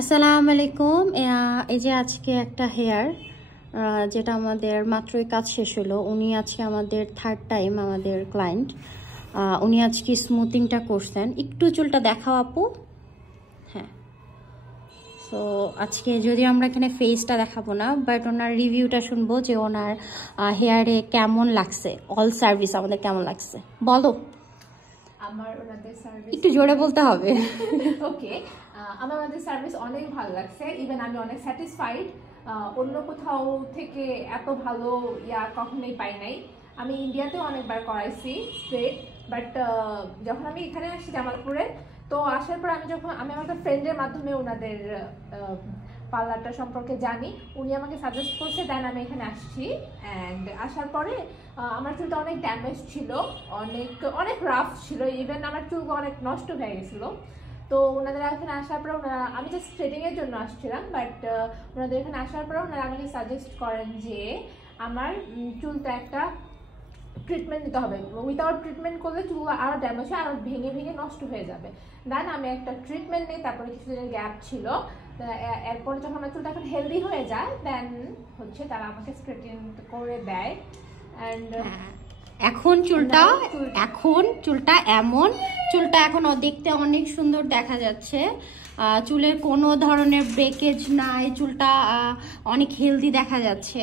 আসসালামু আলাইকুম। এই যে আজকে একটা হেয়ার যেটা আমাদের মাত্রই কাজ শেষ হলো। উনি আজকে আমাদের থার্ড টাইম আমাদের ক্লায়েন্ট। উনি আজকে স্মুথিংটা করছেন। একটু চুলটা দেখাও আপু। হ্যাঁ, সো আজকে যদি আমরা এখানে ফেসটা দেখাবো না, বাট ওনার রিভিউটা শুনবো যে ওনার হেয়ারে কেমন লাগছে, অল সার্ভিস আমাদের কেমন লাগছে বলো। আমার ওনাদের সার্ভিস একটু জোরে বলতে হবে। ওকে, আমার ওনাদের সার্ভিস অনেক ভালো লাগছে। ইভেন আমি অনেক স্যাটিসফাইড। অন্য কোথাও থেকে এত ভালো কখনোই পাই নাই। আমি ইন্ডিয়াতেও অনেকবার করাইছি স্ট্রেট, বাট যখন আমি এখানে আসি জামালপুরে, তো আসার পর আমি আমার একটা ফ্রেন্ডের মাধ্যমে ওনাদের পার্লারটা সম্পর্কে জানি। উনি আমাকে সাজেস্ট করছে, দেন আমি এখানে আসছি। অ্যান্ড আসার পরে আমার চুলটা অনেক ড্যামেজ ছিল, অনেক অনেক রাফ ছিল, ইভেন আমার চুল অনেক নষ্ট হয়ে গেছিলো। তো ওনাদের এখানে আসার পর আমি জাস্ট স্ট্রেটিংয়ের জন্য আসছিলাম, বাট ওনাদের এখানে আসার পর ওনারা আমাকে সাজেস্ট করেন যে আমার চুলটা একটা ট্রিটমেন্ট নিতে হবে। উইথাউট ট্রিটমেন্ট করলে চুল আরও ড্যামেজ হয়, আরও ভেঙে ভেঙে নষ্ট হয়ে যাবে। দেন আমি একটা ট্রিটমেন্ট নিই, তারপরে কিছুদিনের গ্যাপ ছিল। এরপর যখন আমার চুলটা এখন হেলদি হয়ে যায়, দেন হচ্ছে তারা আমাকে স্ট্রেটিং করে দেয়। অ্যান্ড এখন চুলটা এমন, চুলটা এখন দেখতে অনেক সুন্দর দেখা যাচ্ছে। চুলের কোনো ধরনের ব্রেকেজ নাই, চুলটা অনেক হেলদি দেখা যাচ্ছে।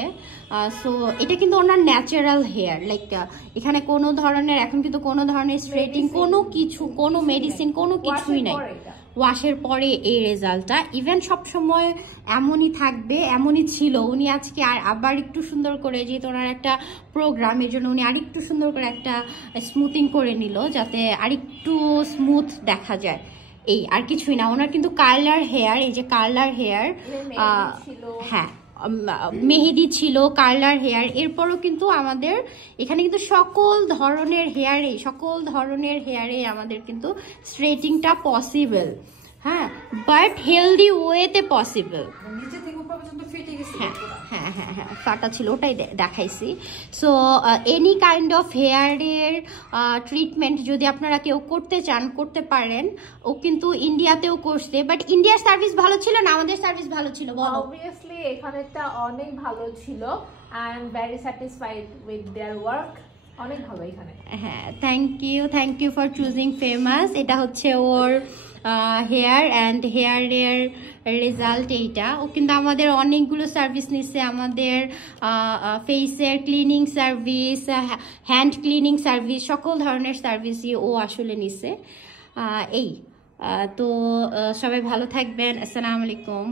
সো এটা কিন্তু ওনার ন্যাচারাল হেয়ার, লাইক এখানে কোনো ধরনের এখন কিন্তু কোনো ধরনের স্ট্রেটিং কোনো কিছু, কোনো মেডিসিন, কোনো কিছুই নাই। ওয়াশের পরে এই রেজাল্টটা ইভেন সবসময় এমনই থাকবে, এমনই ছিল। উনি আজকে আবার একটু সুন্দর করে, যেহেতু ওনার একটা প্রোগ্রাম, এর জন্য উনি আরেকটু সুন্দর করে একটা স্মুথিং করে নিল, যাতে আরেকটু স্মুথ দেখা যায়। এই আর কিছুই না। ওনার কিন্তু কার্লার হেয়ার, এই যে কার্লার হেয়ার, হ্যাঁ মেহেদি ছিল, কার্লার হেয়ার। এরপরও কিন্তু আমাদের এখানে কিন্তু সকল ধরনের হেয়ারে আমাদের কিন্তু স্ট্রেটিংটা পসিবল, হ্যাঁ, বাট হেলদি ওয়েতে পসিবল। হ্যাঁ হ্যাঁ হ্যাঁ হ্যাঁ কাটা ছিল, ওটাই দেখাইছি। সো এনি কাইন্ড অফ হেয়ারের ট্রিটমেন্ট যদি আপনারা কেউ করতে চান করতে পারেন। ও কিন্তু ইন্ডিয়াতেও করছে, বাট ইন্ডিয়ার সার্ভিস ভালো ছিল না আমাদের সার্ভিস ভালো ছিল? অবভিয়াসলি এখানেরটা অনেক ভালো ছিল। I am very satisfied with their work. অনেক ভালো এখানে। হ্যাঁ, thank you for choosing Famous. এটা হচ্ছে ওর হেয়ার অ্যান্ড হেয়ারের রেজাল্ট এইটা। ও কিন্তু আমাদের অনেকগুলো সার্ভিস নিচ্ছে, আমাদের ফেসের cleaning service, hand cleaning service, সকল ধরনের সার্ভিসই ও আসলে নিচ্ছে। এই তো সবাই ভালো থাকবেন। আসসালামু আলাইকুম।